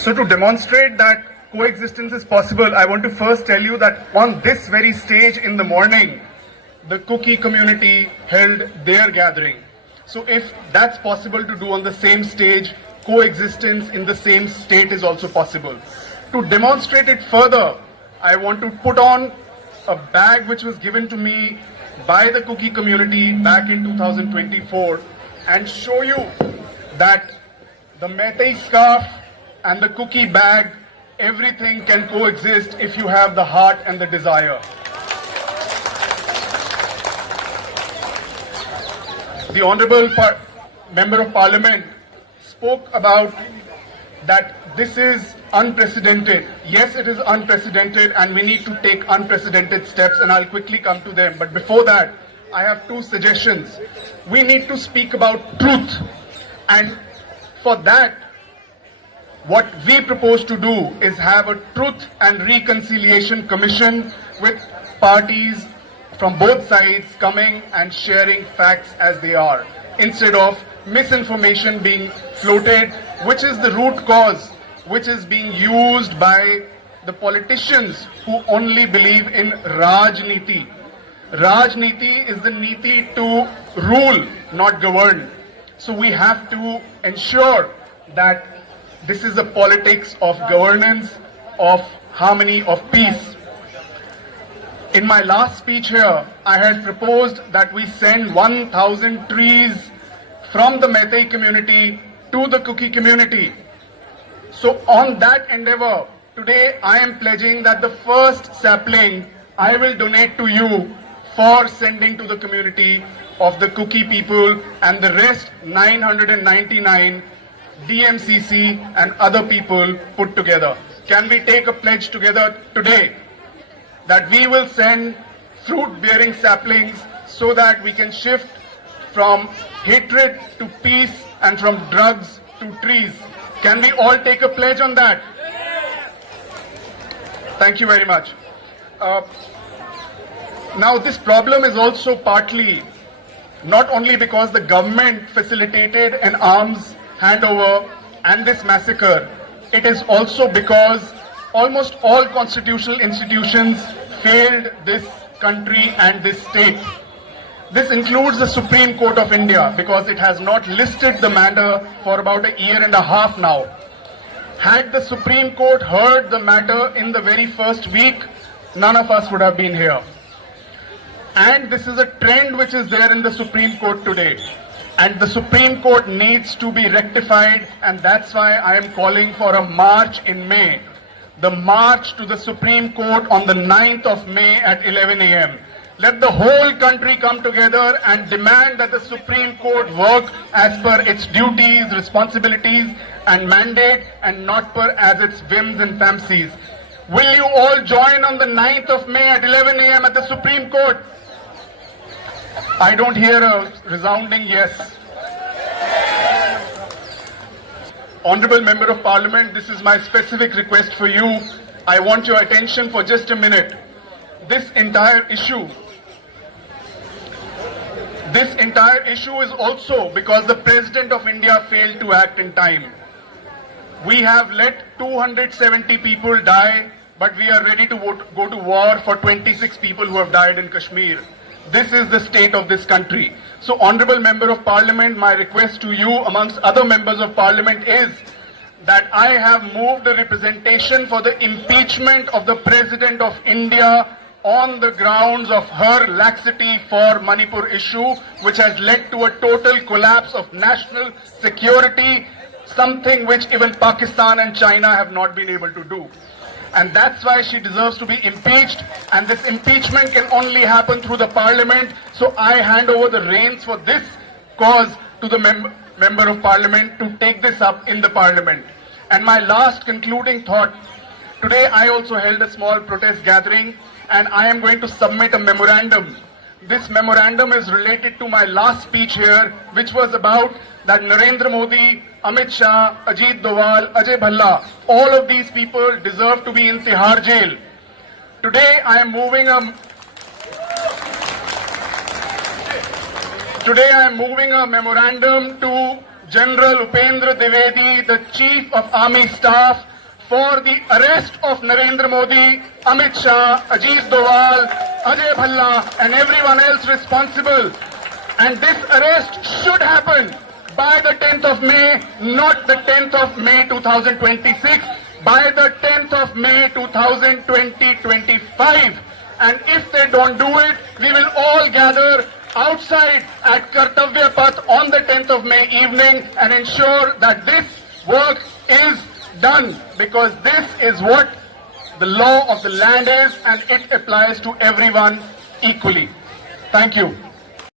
So to demonstrate that coexistence is possible, I want to first tell you that on this very stage in the morning, the Kuki community held their gathering. So if that's possible to do on the same stage, coexistence in the same state is also possible. To demonstrate it further, I want to put on a bag which was given to me by the Kuki community back in 2024 and show you that the Meitei scarf and the Kuki bag, everything can coexist if you have the heart and the desire. The Honourable Member of Parliament spoke about that this is unprecedented. Yes, it is unprecedented and we need to take unprecedented steps, and I'll quickly come to them. But before that, I have two suggestions. We need to speak about truth, and for that, what we propose to do is have a Truth and Reconciliation Commission with parties from both sides coming and sharing facts as they are, instead of misinformation being floated, which is the root cause, which is being used by the politicians who only believe in Rajniti. Rajniti is the niti to rule, not govern. So we have to ensure that this is a politics of governance, of harmony, of peace. In my last speech here, I had proposed that we send 1,000 trees from the Meitei community to the Kuki community. So on that endeavor, today I am pledging that the first sapling I will donate to you for sending to the community of the Kuki people, and the rest 999 DMCC and other people put together. Can we take a pledge together today that we will send fruit-bearing saplings so that we can shift from hatred to peace and from drugs to trees? Can we all take a pledge on that? Thank you very much. Now, this problem is also partly not only because the government facilitated an arms handover and this massacre, it is also because almost all constitutional institutions failed this country and this state. This includes the Supreme Court of India, because it has not listed the matter for about a year and a half now. Had the Supreme Court heard the matter in the very first week, none of us would have been here. And this is a trend which is there in the Supreme Court today. And the Supreme Court needs to be rectified, and that's why I am calling for a march in May. The march to the Supreme Court on the 9th of May at 11 a.m. Let the whole country come together and demand that the Supreme Court work as per its duties, responsibilities and mandate, and not per as its whims and fancies. Will you all join on the 9th of May at 11 a.m. at the Supreme Court? I don't hear a resounding yes. Honourable Member of Parliament, this is my specific request for you. I want your attention for just a minute. This entire issue is also because the President of India failed to act in time. We have let 270 people die, but we are ready to go to war for 26 people who have died in Kashmir. This is the state of this country. So, Honourable Member of Parliament, my request to you, amongst other members of Parliament, is that I have moved a representation for the impeachment of the President of India on the grounds of her laxity for Manipur issue, which has led to a total collapse of national security, something which even Pakistan and China have not been able to do. And that's why she deserves to be impeached, and this impeachment can only happen through the Parliament. So I hand over the reins for this cause to the Member of Parliament to take this up in the Parliament. And my last concluding thought, today I also held a small protest gathering, and I am going to submit a memorandum. This memorandum is related to my last speech here, which was about that Narendra Modi, Amit Shah, Ajit Doval, Ajay Bhalla, all of these people deserve to be in Tihar jail. Today I am moving a memorandum to General Upendra Dwivedi, the Chief of Army Staff, for the arrest of Narendra Modi, Amit Shah, Ajit Doval, Ajay Bhalla and everyone else responsible. And this arrest should happen by the 10th of May, not the 10th of May 2026, by the 10th of May 2025. And if they don't do it, we will all gather outside at Kartavya Path on the 10th of May evening and ensure that this work is done, because this is what the law of the land is and it applies to everyone equally. Thank you.